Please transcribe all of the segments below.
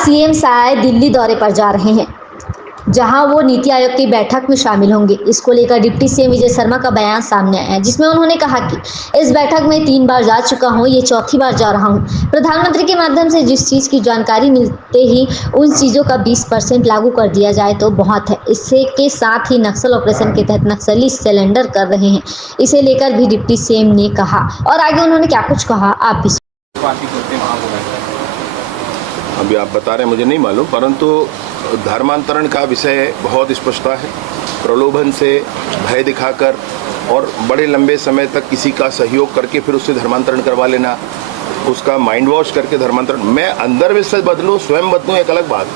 CM Sai Delhi दौरे पर जा रहे हैं, जहां वो नीति आयोग की बैठक में शामिल होंगे। इसको लेकर डिप्टी सीएम विजय शर्मा का बयान सामने आया है, जिसमें उन्होंने कहा कि इस बैठक में 3 बार जा चुका हूं, ये चौथी बार जा रहा हूं। प्रधानमंत्री के माध्यम से जिस चीज की जानकारी मिलते ही उन चीजों का 20% लागू कर दिया जाए तो बहुत है। इससे के साथ ही नक्सल ऑपरेशन के तहत नक्सली सरेंडर कर रहे हैं, इसे लेकर भी डिप्टी सीएम ने कहा। और आगे उन्होंने क्या कुछ कहा, आप भी अभी आप बता रहे हैं मुझे नहीं मालूम, परंतु धर्मांतरण का विषय बहुत स्पष्ट है। प्रलोभन से, भय दिखाकर और बड़े लंबे समय तक किसी का सहयोग करके फिर उससे धर्मांतरण करवा लेना, उसका माइंड वॉश करके धर्मांतरण। मैं अंदर विषय बदलूं, स्वयं बदलूं, एक अलग बात।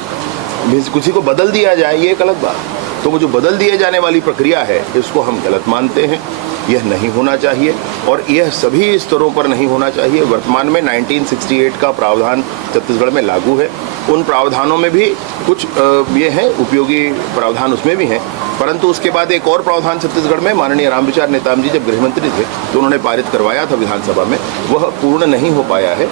किसी को बदल दिया जाए ये एक अलग बात। तो वो जो बदल दिए जाने वाली प्रक्रिया है, इसको हम गलत मानते हैं। यह नहीं होना चाहिए और यह सभी स्तरों पर नहीं होना चाहिए। वर्तमान में 1968 का प्रावधान छत्तीसगढ़ में लागू है। उन प्रावधानों में भी कुछ ये हैं उपयोगी प्रावधान, उसमें भी हैं, परंतु उसके बाद एक और प्रावधान छत्तीसगढ़ में माननीय रामविचार नेताम जी जब गृहमंत्री थे तो उन्होंने पारित करवाया था विधानसभा में, वह पूर्ण नहीं हो पाया है।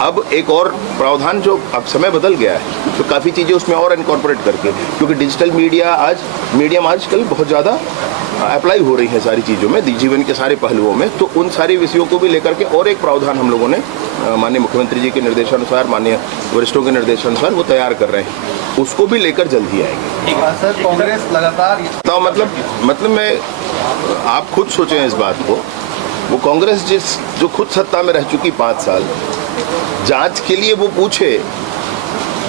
अब एक और प्रावधान जो अब समय बदल गया है तो काफ़ी चीज़ें उसमें और इनकॉर्पोरेट करके, क्योंकि डिजिटल मीडियम आजकल बहुत ज़्यादा अप्लाई हो रही है सारी चीज़ों में, जीवन के सारे पहलुओं में, तो उन सारी विषयों को भी लेकर के और एक प्रावधान हम लोगों ने माननीय मुख्यमंत्री जी के निर्देशानुसार, माननीय वरिष्ठों के निर्देशानुसार वो तैयार कर रहे हैं। उसको भी लेकर जल्द ही आएंगे। सर, कांग्रेस लगातार तो मतलब मैं आप खुद सोचें इस बात को। वो कांग्रेस जो खुद सत्ता में रह चुकी 5 साल, जांच के लिए वो पूछे,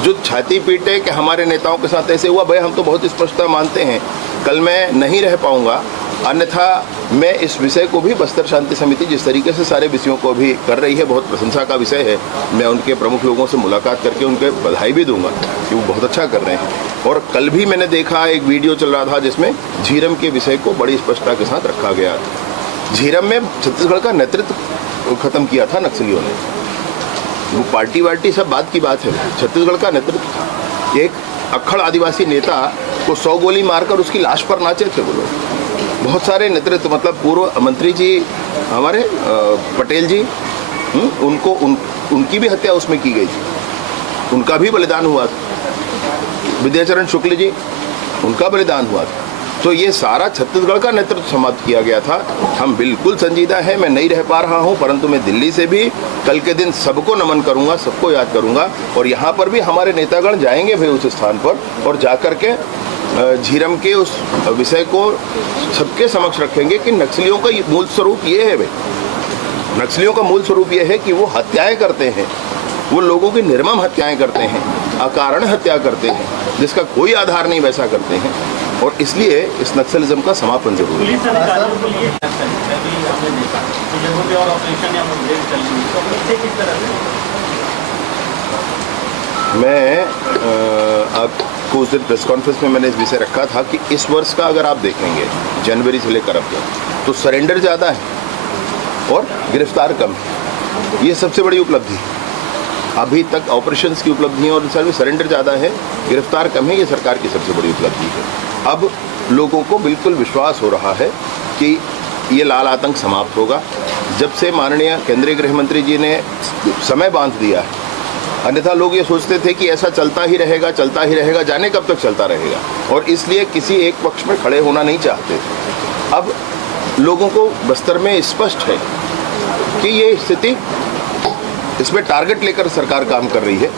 जो छाती पीटे कि हमारे नेताओं के साथ ऐसे हुआ। भाई हम तो बहुत स्पष्टता मानते हैं, कल मैं नहीं रह पाऊंगा, अन्यथा मैं इस विषय को भी बस्तर शांति समिति जिस तरीके से सारे विषयों को भी कर रही है, बहुत प्रशंसा का विषय है। मैं उनके प्रमुख लोगों से मुलाकात करके उनके बधाई भी दूंगा कि वो बहुत अच्छा कर रहे हैं। और कल भी मैंने देखा एक वीडियो चल रहा था जिसमें झीरम के विषय को बड़ी स्पष्टता के साथ रखा गया। झीरम में छत्तीसगढ़ का नेतृत्व खत्म किया था नक्सलियों ने। वो पार्टी वार्टी सब बात की बात है, छत्तीसगढ़ का नेतृत्व। एक अक्खड़ आदिवासी नेता को 100 गोली मारकर उसकी लाश पर नाचे थे वो लोग। बहुत सारे नेतृत्व, मतलब पूर्व मंत्री जी हमारे पटेल जी, उनकी भी हत्या उसमें की गई थी, उनका भी बलिदान हुआ था। विद्याचरण शुक्ल जी, उनका बलिदान हुआ था। तो ये सारा छत्तीसगढ़ का नेतृत्व समाप्त किया गया था। हम बिल्कुल संजीदा है, मैं नहीं रह पा रहा हूँ, परंतु मैं दिल्ली से भी कल के दिन सबको नमन करूँगा, सबको याद करूँगा। और यहाँ पर भी हमारे नेतागण जाएंगे भाई उस स्थान पर, और जा कर के झीरम के उस विषय को सबके समक्ष रखेंगे कि नक्सलियों का मूल स्वरूप ये है। भाई नक्सलियों का मूल स्वरूप ये है कि वो हत्याएँ करते हैं, वो लोगों की निर्मम हत्याएँ करते हैं, अकारण हत्या करते हैं, जिसका कोई आधार नहीं वैसा करते हैं। और इसलिए इस नक्सलिज्म का समापन जरूरी है। मैं आपको उस दिन प्रेस कॉन्फ्रेंस में मैंने इस विषय रखा था कि इस वर्ष का अगर आप देखेंगे जनवरी से लेकर अब तक, तो सरेंडर ज़्यादा है और गिरफ्तार कम है। ये सबसे बड़ी उपलब्धि है अभी तक। ऑपरेशंस की उपलब्धियाँ और सरेंडर ज़्यादा है, गिरफ्तार कम है, ये सरकार की सबसे बड़ी उपलब्धि है। अब लोगों को बिल्कुल विश्वास हो रहा है कि ये लाल आतंक समाप्त होगा जब से माननीय केंद्रीय गृह मंत्री जी ने समय बांध दिया है। अन्यथा लोग ये सोचते थे कि ऐसा चलता ही रहेगा, जाने कब तक चलता रहेगा, और इसलिए किसी एक पक्ष में खड़े होना नहीं चाहते। अब लोगों को बस्तर में स्पष्ट है कि ये स्थिति, इसमें टारगेट लेकर सरकार काम कर रही है।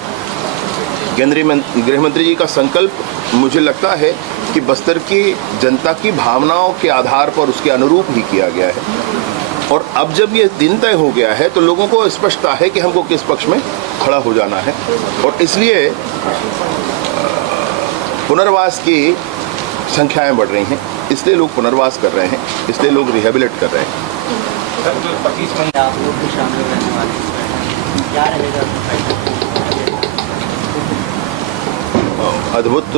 केंद्रीय गृह मंत्री जी का संकल्प मुझे लगता है कि बस्तर की जनता की भावनाओं के आधार पर उसके अनुरूप ही किया गया है। और अब जब ये दिन तय हो गया है तो लोगों को स्पष्टता है कि हमको किस पक्ष में खड़ा हो जाना है, और इसलिए पुनर्वास की संख्याएं बढ़ रही हैं, इसलिए लोग पुनर्वास कर रहे हैं, इसलिए लोग रिहेबिलिट कर रहे हैं। अद्भुत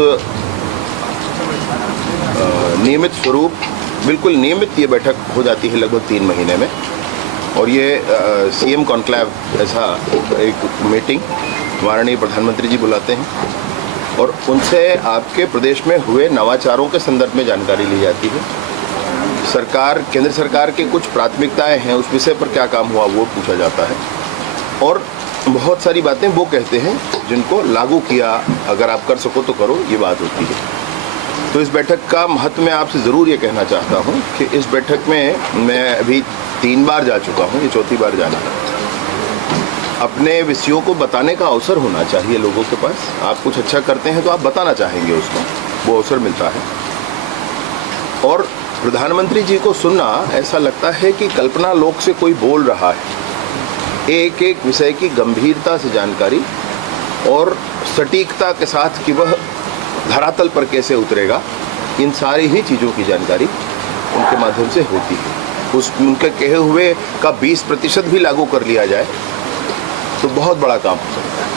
नियमित स्वरूप, बिल्कुल नियमित ये बैठक हो जाती है लगभग 3 महीने में। और ये सीएम कॉन्क्लेव ऐसा एक मीटिंग माननीय प्रधानमंत्री जी बुलाते हैं और उनसे आपके प्रदेश में हुए नवाचारों के संदर्भ में जानकारी ली जाती है। केंद्र सरकार के कुछ प्राथमिकताएं हैं, उस विषय पर क्या काम हुआ वो पूछा जाता है। और बहुत सारी बातें वो कहते हैं जिनको लागू किया अगर आप कर सको तो करो, ये बात होती है। तो इस बैठक का महत्व मैं आपसे ज़रूर ये कहना चाहता हूँ कि इस बैठक में मैं अभी 3 बार जा चुका हूँ, ये 4थी बार जाना है। अपने विषयों को बताने का अवसर होना चाहिए लोगों के पास। आप कुछ अच्छा करते हैं तो आप बताना चाहेंगे उसको, वो अवसर मिलता है। और प्रधानमंत्री जी को सुनना ऐसा लगता है कि कल्पना लोक से कोई बोल रहा है। एक एक विषय की गंभीरता से जानकारी और सटीकता के साथ कि वह धरातल पर कैसे उतरेगा, इन सारी ही चीज़ों की जानकारी उनके माध्यम से होती है। उनके कहे हुए का 20% भी लागू कर लिया जाए तो बहुत बड़ा काम हो सकता है।